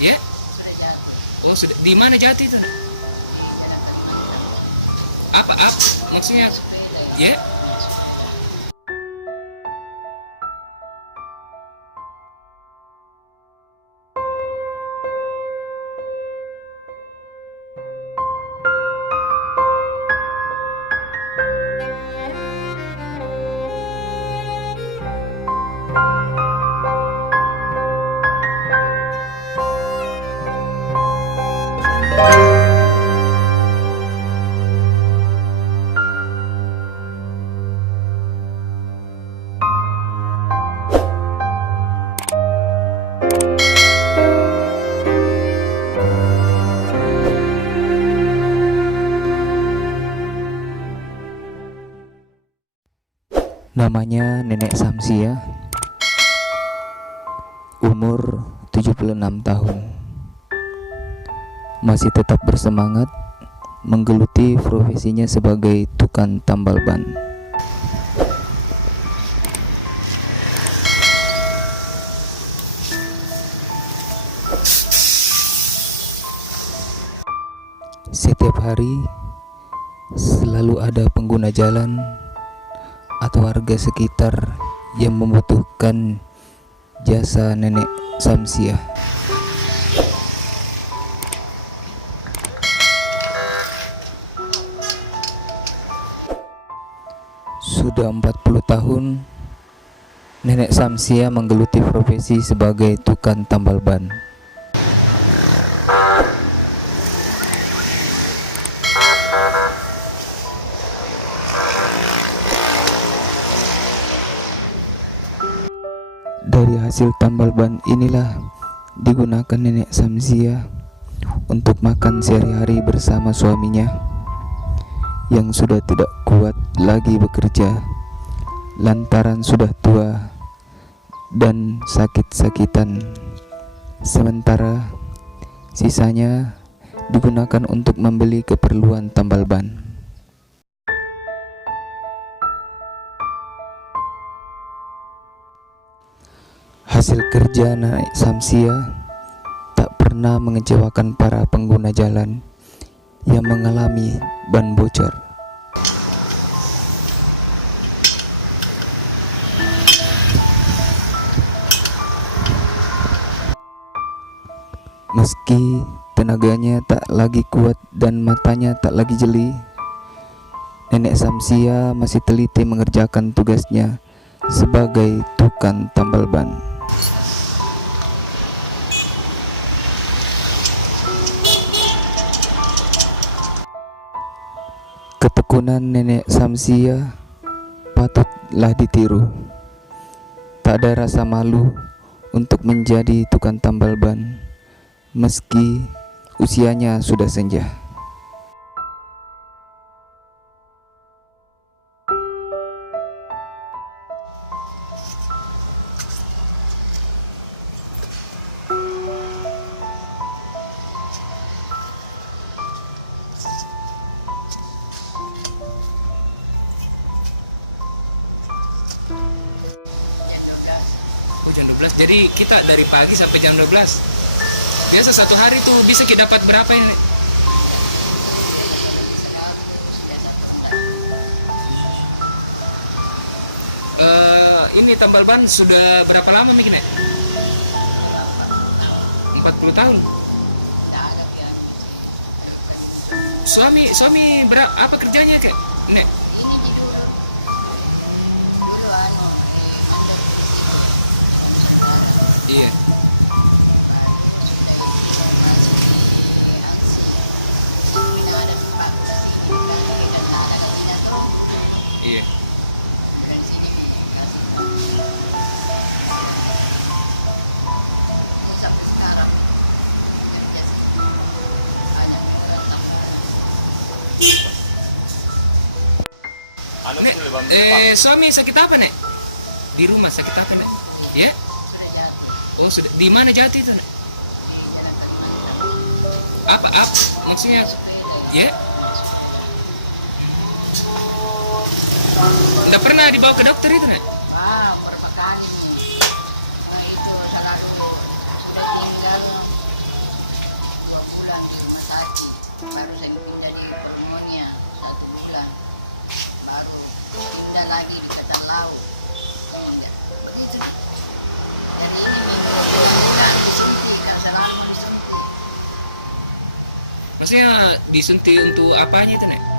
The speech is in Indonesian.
Ya? Oh, sudah. Di mana Jati itu? Apa? Maksudnya? Ya? Namanya Nenek Samsia, umur 76 tahun. Masih tetap bersemangat menggeluti profesinya sebagai tukang tambal ban. Setiap hari selalu ada pengguna jalan atau warga sekitar yang membutuhkan jasa Nenek Samsia. Sudah 40 tahun Nenek Samsia menggeluti profesi sebagai tukang tambal ban. Dari hasil tambal ban inilah digunakan Nenek Samsia untuk makan sehari-hari bersama suaminya yang sudah tidak kuat lagi bekerja lantaran sudah tua dan sakit-sakitan. Sementara sisanya digunakan untuk membeli keperluan tambal ban. Hasil kerja Nenek Samsia tak pernah mengecewakan para pengguna jalan yang mengalami ban bocor. Meski tenaganya tak lagi kuat dan matanya tak lagi jeli, Nenek Samsia masih teliti mengerjakan tugasnya sebagai tukang tambal ban. Ketekunan Nenek Samsia patutlah ditiru. Tak ada rasa malu untuk menjadi tukang tambal ban meski usianya sudah senja. Oh, jam 12. Jadi kita dari pagi sampai jam 12. Biasa satu hari tuh bisa kita dapat berapa ini, Nek? Ini tambal ban sudah berapa lama Miki, Nek? 40 tahun. Suami apa kerjanya, Kak? Nek. Ini di dulu Iya. Iya. Nek, suami sakit apa, Nek? Di rumah sakit apa, Nek? Ya? Oh, sudah. Di mana Jati itu, Nek? Apa? Maksudnya? Ya? Nggak pernah dibawa ke dokter itu, Nek? berapa kali itu selalu sudah tinggal disuntik untuk apanya itu nek?